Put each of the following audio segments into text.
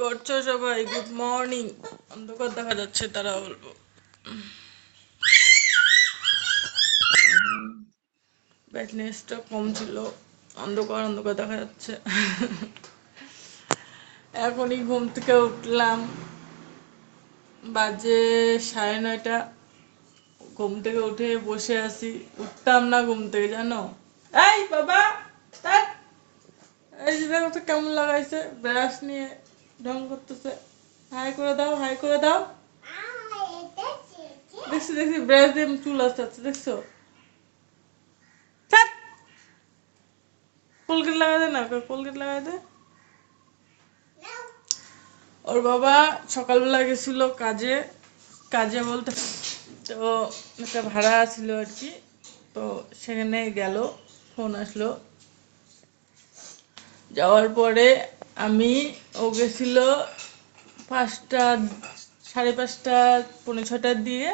করছো সবাই? Good morning. অন্ধকার দেখা যাচ্ছে, তারা বলবো ব্রাইটনেসটা কম ছিল, অন্ধকার অন্ধকার দেখা যাচ্ছে। এখনই ঘুম থেকে উঠলাম, বাজে 9:30। ঘুম থেকে উঠে বসে আছি, উঠতাম না ঘুম থেকে, জানো? এই বাবা, ধ্যাৎ, এই যে দেখো তো কেমন লাগাইছে, ব্রাশ নিয়ে ঢং করতেছে। হাই করে দাও, হাই করে দাও। দেখছি দেখছি, ব্রাশ দিয়ে চুল আসতে দেখছো? ধ্যাৎ, কোলগেট লাগাই দে না, কোলগেট লাগাই দে। ওর বাবা সকালবেলা গেছিল কাজে, কাজে বলতে তো একটা ভাড়া ছিল আর কি, তো সেখানে গেল, ফোন আসলো। যাওয়ার পরে আমি, ও গেছিল 5টা, 5:30, 5:45টার দিয়ে।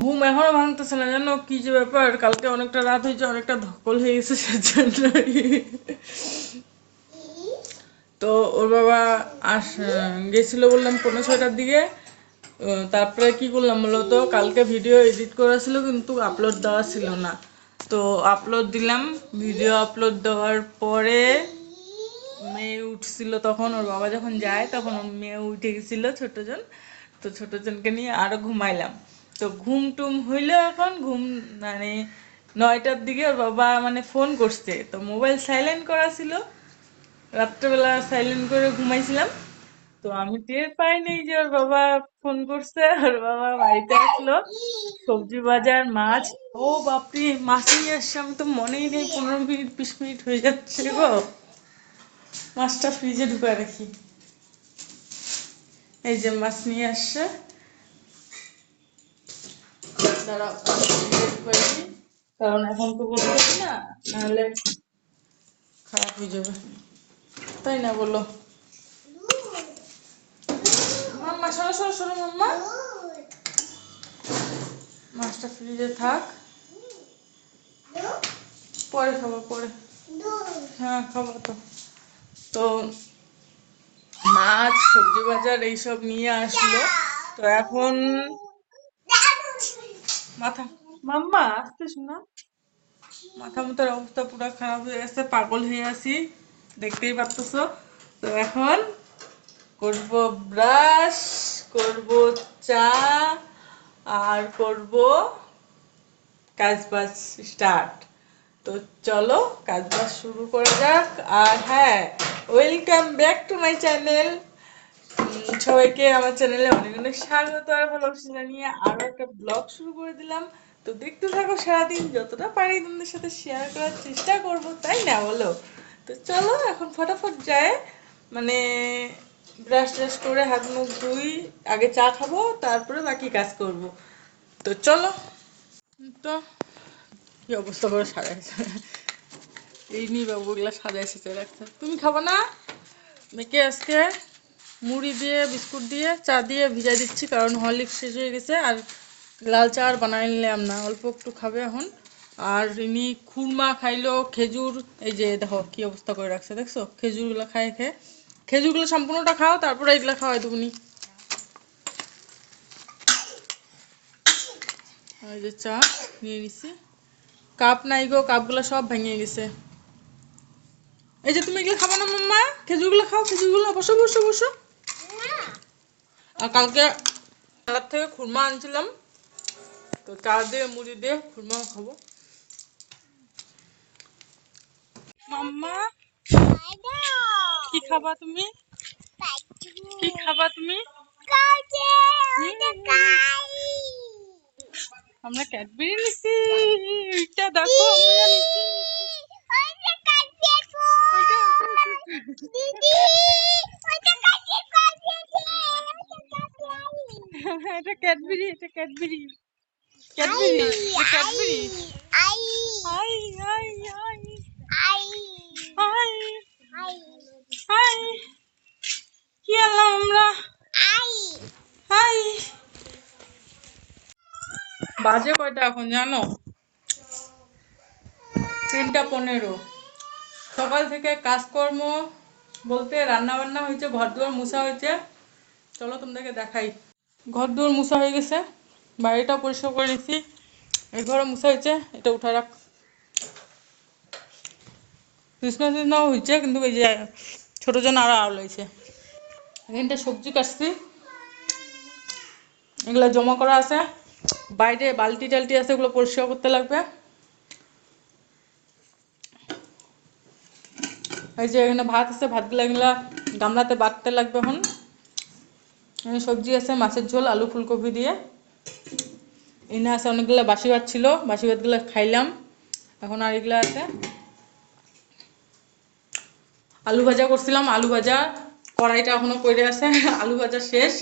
ঘুম এখনো ভাঙতেছে না, জানো কি যে ব্যাপার, কালকে অনেকটা রাত হয়েছে, অনেকটা ধকল হয়ে গেছে সেজন্য। তো ওর বাবা গেছিল বললাম 5:45টার দিকে। তারপরে কি করলাম বলতো, কালকে ভিডিও এডিট করা ছিল কিন্তু আপলোড দেওয়া ছিল না, তো আপলোড দিলাম। ভিডিও আপলোড দেওয়ার পরে মেয়ে উঠছিল, তখন ওর বাবা যখন যায় তখন ওর মেয়ে উঠে গেছিল ছোটজন, তো ছোটজনকে নিয়ে আরো ঘুমাইলাম। তো ঘুম টুম হইলো, এখন ঘুম মানে 9টার দিকে ওর বাবা মানে ফোন করছে, তো মোবাইল সাইলেন্ট করা ছিল, রাত্রেবেলা সাইলেন্ট করে ঘুমাইছিলাম। তো আমি টের পাইনি যে ওর বাবা ফোন করছে। ওর বাবা বাড়িতে আসলো, সবজি বাজার, মাছ। ও বাপরে, মাছ নিয়ে আসছে, আমি তো মনেই নেই, 15 মিনিট 20 মিনিট হয়ে যাচ্ছে গো। মাছটা ফ্রিজে ঢুকায় রাখি। এই যে মাছ নিয়ে আসছে, দাঁড়াও ফ্রিজে ঢুকাই দিই, কারণ এখন তো বলতে পারি না, নাহলে খারাপ হয়ে যাবে, তাই না বলো? মাম্মা সরো সরো সরো মাম্মা, মাছটা ফ্রিজে থাক, পরে খাবো পরে। হ্যাঁ খাবো তো। তো মাছ, সবজি বাজার এইসব নিয়ে আসলো, তো এখন মাথা, মাম্মা আসতে শোনা, মাথা মুথার অবস্থা পুরো খারাপ হয়ে গেছে, পাগল হয়ে আছি, দেখতেই পারতেছো। তো এখন করব ব্রাশ, করব চা, আর করব কাজবাজ স্টার্ট। তো চলো কাজবাজ শুরু করা যাক। আর হ্যাঁ, welcome back to my channel. সবাইকে আমার চ্যানেলে অনেক অনেক স্বাগত আর ভালোবাসা জানিয়ে আরো একটা ব্লগ শুরু করে দিলাম। তো দেখতে থাকো, সারাদিন যতটা পারি তোমাদের সাথে শেয়ার করার চেষ্টা করব, তাই না বলো? তো চলো এখন ফটাফট যায়, মানে ব্রাশ ট্রাশ করে হাত মুখ ধুই, আগে চা খাবো, তারপরে বাকি কাজ করব। তো চলো। তো কি অবস্থা করে সাজাইছে, এই নিয়ে বাবুগুলা সাজাই সেজে রাখছে। তুমি খাবো না? মেয়েকে আজকে মুড়ি দিয়ে, বিস্কুট দিয়ে, চা দিয়ে ভিজাই দিচ্ছি, কারণ হরলিক্স শেষ হয়ে গেছে, আর লাল চা আর বানাই নিলাম না, অল্প একটু খাবে এখন। আর ইনি খুরমা খাইলো, খেজুর, এই যে দেখো কি অবস্থা করে রাখছে, দেখছো খেজুরগুলো খায়, খেয়ে খেজুরগুলো সম্পূর্ণটা খাও, তারপরে এইগুলা খাওয়াই দেবনি। এই যে চা নিয়ে নিছি, কাপ নাই গো, কাপগুলো সব ভেঙে গেছে। এই যে তুমি এগুলো খাবো না মাম্মা, খেজুরগুলো খাও, খেজুরগুলো, বসো বসো বসো। আর কালকে মেলার থেকে খুরমা আনছিলাম, তো চা দিয়ে মুড়ি দিয়ে খুরমা খাবো। মাম্মা কি খাবা তুমি, কি খাবা তুমি? আমরা ক্যাডবেরি নিছি, এটা দেখো আমরা নিছি, এটা ক্যাডবেরি, এটা ক্যাডবেরি, ক্যাডবেরি, এটা Cadbury. High high high high high, কি আনলাম আমরা? হাই। বাজে কয়টা এখন জানো? 3টা 15। সকাল থেকে কাজকর্ম বলতে রান্না বান্না হয়েছে, ঘর দুয়ার মুছা হয়েছে। চলো তোমাদেরকে দেখাই। ঘর দুয়ার মুছা হয়ে গেছে, বাড়িটাও পরিষ্কার করে নিচ্ছি। এই ঘরে মুছা হয়েছে, এটা উঠে রাখ। কৃষ্ণ কৃষ্ণও হয়েছে, কিন্তু এই যে ছোটো জন আরও আলো হয়েছে। এখানটা সবজি কাটছি, এগুলো জমা করা আছে। বাইরে বালতি টালতি আছে, ওগুলো পরিষ্কার করতে লাগবে। এই যে এখানে ভাত আছে, ভাতগুলো এগুলা গামলাতে বাটতে লাগবে এখন। এখানে সবজি আছে, মাছের ঝোল, আলু ফুলকপি দিয়ে। এখানে আছে অনেকগুলো বাসি ভাত ছিল, বাসি ভাতগুলো খাইলাম। এখন আর এগুলো আছে। আলু ভাজা করছিলাম, আলু ভাজা কড়াইটা এখনো পড়ে আছে, আলু ভাজা শেষ।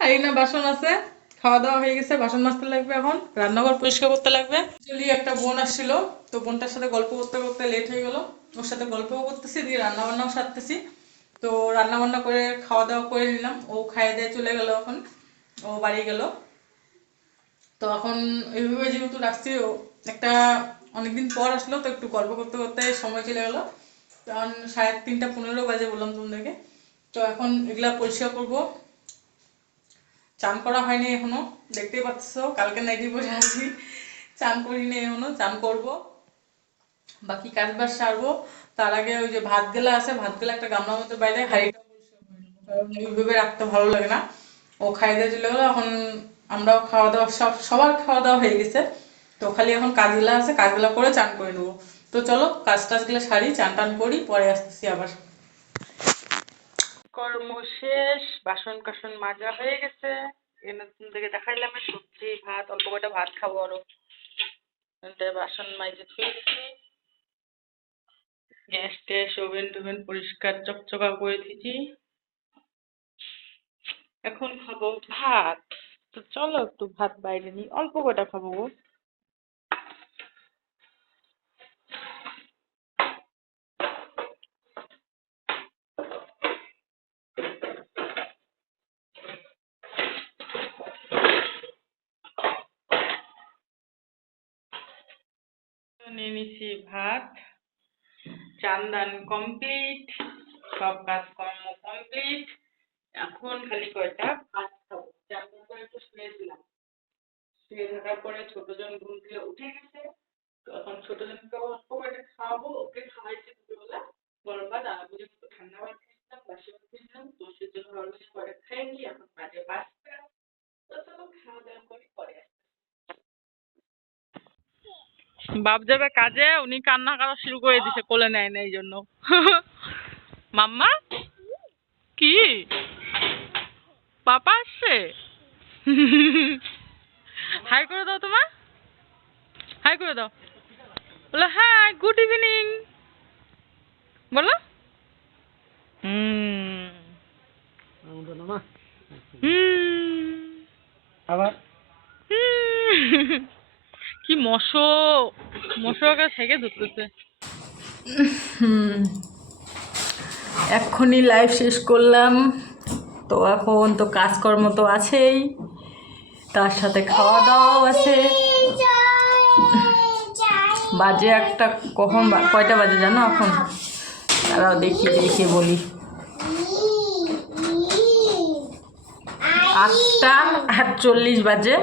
আর এখানে বাসন আছে, খাওয়া দাওয়া হয়ে গেছে, বাসন মাজতে লাগবে, এখন রান্নাঘর পরিষ্কার করতে লাগবে। অ্যাকচুয়ালি একটা বোন আসছিল, তো বোনটার সাথে গল্প করতে করতে লেট হয়ে গেল। ওর সাথে গল্পও করতেছি, দিয়ে রান্না বান্নাও সারতেছি। তো রান্না বান্না করে খাওয়া দাওয়া করে নিলাম, ও খাইয়ে দিয়ে চলে গেল, এখন ও বাড়ি গেল। তো এখন এইভাবে যেহেতু রাখছি, ও একটা অনেকদিন পর আসলো, তো একটু গল্প করতে করতে সময় চলে গেলো। তখন 3:30-15 বাজে বললাম তোমাদেরকে। তো এখন এগুলা পরিষ্কার করবো। চান করা হয়নি এখনো, দেখতেই পাচ্ছ কালকে নাইটি পরে আছি। চান করিনি এখনো, চান করব, বাকি কাজ বাজ সারবো। তার আগে ওই যে ভাতগুলা আছে, ভাতগুলা একটা গামলার মধ্যে বাইরে হাঁড়িটা পরিষ্কার করে নেবো, কারণ ওইভাবে রাখতে ভালো লাগে না। ও খাই দিয়ে চলে গেলো, এখন আমরাও খাওয়া দাওয়া সবার খাওয়া দাওয়া হয়ে গেছে। তো খালি এখন কাজগুলা আছে, কাজগুলা করে চান করে নেবো। তো চলো কাজ টাজগুলো সারি, চান টান করি, পরে আসতেছি আবার। কর্ম শেষ, বাসন কাসন মাজা হয়ে গেছে। এনে তোমাদেরকে দেখাইলাম সবজি ভাত, অল্প কটা ভাত খাবো আরো। বাসন মাইজে ফেলছি, গ্যাস ট্যাস ওভেন টোভেন পরিষ্কার চকচকা করে দিয়েছি। এখন খাবো ভাত। তো চলো একটু ভাত বাইরে নিই, অল্প কটা খাবো গো। নিয়ে নিচ্ছি ভাত, চান দান কমপ্লিট, সব কাজকর্ম কমপ্লিট। এখন খালি কয়টা ভাত খাবো। চান করে একটু শুয়েছিলাম, শুয়ে থাকার পরে ছোট জন ঘুম থেকে উঠে গেছে। তো এখন ছোট জনকে অল্প কয়টা খাওয়াবো, ওকে খাওয়াইছি দুপুরবেলা গরম ভাত, আর আমি একটু ঠান্ডা ভাত খেয়েছিলাম, বাসি ভাত খেয়েছিলাম, তো সেজন্য ভাবলাম কয়টা খেয়ে নিই। এখন বাজে 5টা, তো চলো খাওয়া দাওয়া করে পরে আসি। বাপ যাবে কাজে, উনি কান্না করা শুরু করে দিছে, কোলে নেয় না এই জন্য। মাম্মা কি পাপা আসছে? হাই করে দাও, তোমার হাই করে দাও, বলো হাই, গুড ইভিনিং বলো। আবার কি মশক, মশকের থেকে ধরতেছে। এক্ষুনি লাইভ শেষ করলাম, তো এখন তো কাজকর্ম তো আছেই, তার সাথে খাওয়া দাওয়াও আছে। বাজে একটা, কখন কয়টা বাজে জানো এখন? তারাও দেখিয়ে বলি, 8:48 বাজে।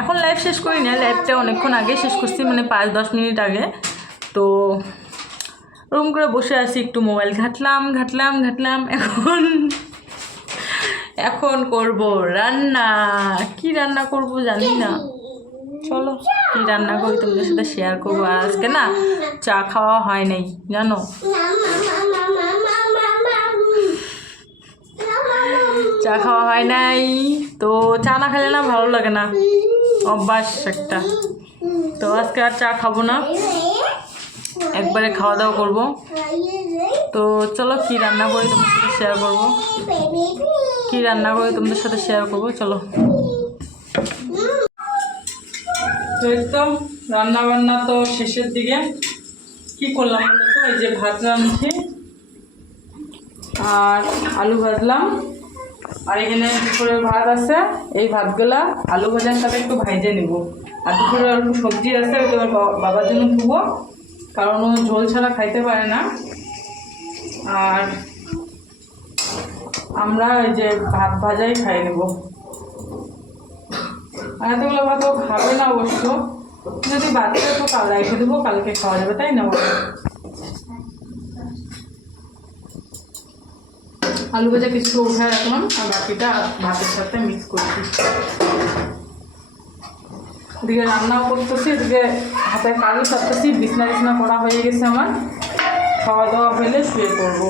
এখন লাইভ শেষ করি না, লাইভটা অনেকক্ষণ আগে শেষ করছি, মানে 5-10 মিনিট আগে। তো রুম করে বসে আছি, একটু মোবাইল ঘাটলাম। এখন করব রান্না। কি রান্না করব জানি না, চলো কি রান্না করি তোমাদের সাথে শেয়ার করবো। আর আজকে না চা খাওয়া হয় নাই জানো, চা খাওয়া হয় নাই। তো চা না খেলে না ভালো লাগে না, অভ্যাস একটা। তো আজকে আর চা খাবো না, একবারে খাওয়া দাওয়া করবো। তো চলো কি রান্না করি তোমাদের সাথে শেয়ার করবো, চলো। তো একদম রান্না বান্না তো শেষের দিকে। কি করলাম বলতো, এই যে ভাত রাঁধছি আর আলু ভাজলাম, আর এখানে দুপুরের ভাত আছে। এই ভাতগুলা আলু ভাজার সাথে একটু ভাইজে নিব। আর দুপুরে একটু সবজি আছে, তোমার বাবার জন্য ধুবো, কারণ ও ঝোল ছাড়া খাইতে পারে না। আর আমরা এই যে ভাত ভাজাই খাই নেব। আর এতগুলো ভাত ও খাবে না অবশ্য, যদি বাচ্চা তো কাল রেখে দেবো, কালকে খাওয়া যাবে, তাই না? আলু ভাজা কিছু উঠে রাখলাম আর বাকিটা ভাতের সাথে মিক্স করছি। এদিকে রান্নাও করতেছি, এদিকে হাতে কাজও সারতেছি। বিছনা করা হয়ে গেছে আমার, খাওয়া দাওয়া হলে শুয়ে পড়বো।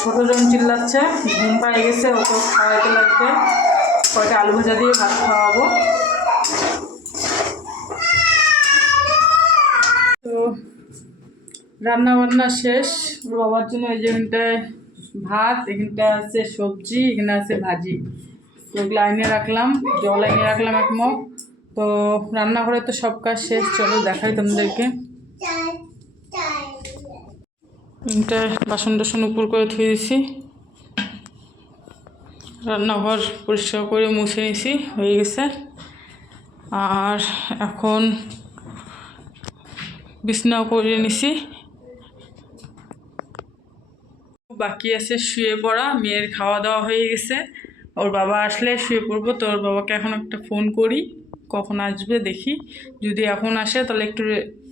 ছোট জন চিল্লাচ্ছে, ঘুম পায়ে গেছে, ওকে খাওয়াইতে লাগবে। কয়টা আলু ভাজা দিয়ে ভাত খাওয়াবো। তো রান্না বান্না শেষ। ওর বাবার জন্য এই যে এখানটায় ভাত, এখানটা আছে সবজি, এখানে আছে ভাজি। ওগুলো আইনে রাখলাম, জল আইনে রাখলাম এক মগ। তো রান্নাঘরে তো সব কাজ শেষ, চলো দেখাই তোমাদেরকে। এটা বাসন টাসন উপর করে ধুয়ে দিয়েছি, রান্নাঘর পরিষ্কার করে মুছে নিয়েছি, হয়ে গেছে। আর এখন বিছনাও করে নিছি, বাকি আছে শুয়ে পড়া। মেয়ের খাওয়া দাওয়া হয়ে গেছে, ওর বাবা আসলে শুয়ে পড়বো। তো ওর বাবাকে এখন একটা ফোন করি, কখন আসবে দেখি। যদি এখন আসে তাহলে একটু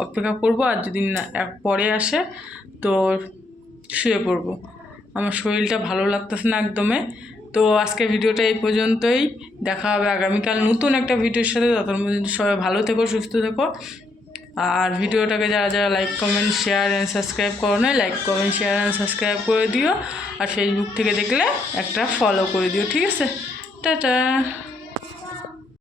অপেক্ষা করবো, আর যদি না পরে আসে তো শুয়ে পড়বো। আমার শরীরটা ভালো লাগতেছে না একদমই। তো আজকে ভিডিওটা এই পর্যন্তই, দেখা হবে আগামীকাল নতুন একটা ভিডিওর সাথে। ততক্ষণ পর্যন্ত সবাই ভালো থেকো, সুস্থ থেকো। আর ভিডিওটাকে যারা যারা like comment share and subscribe করো না, like comment share and subscribe করে দিও। আর ফেসবুক থেকে দেখলে একটা ফলো করে দিও, ঠিক আছে? টাটা।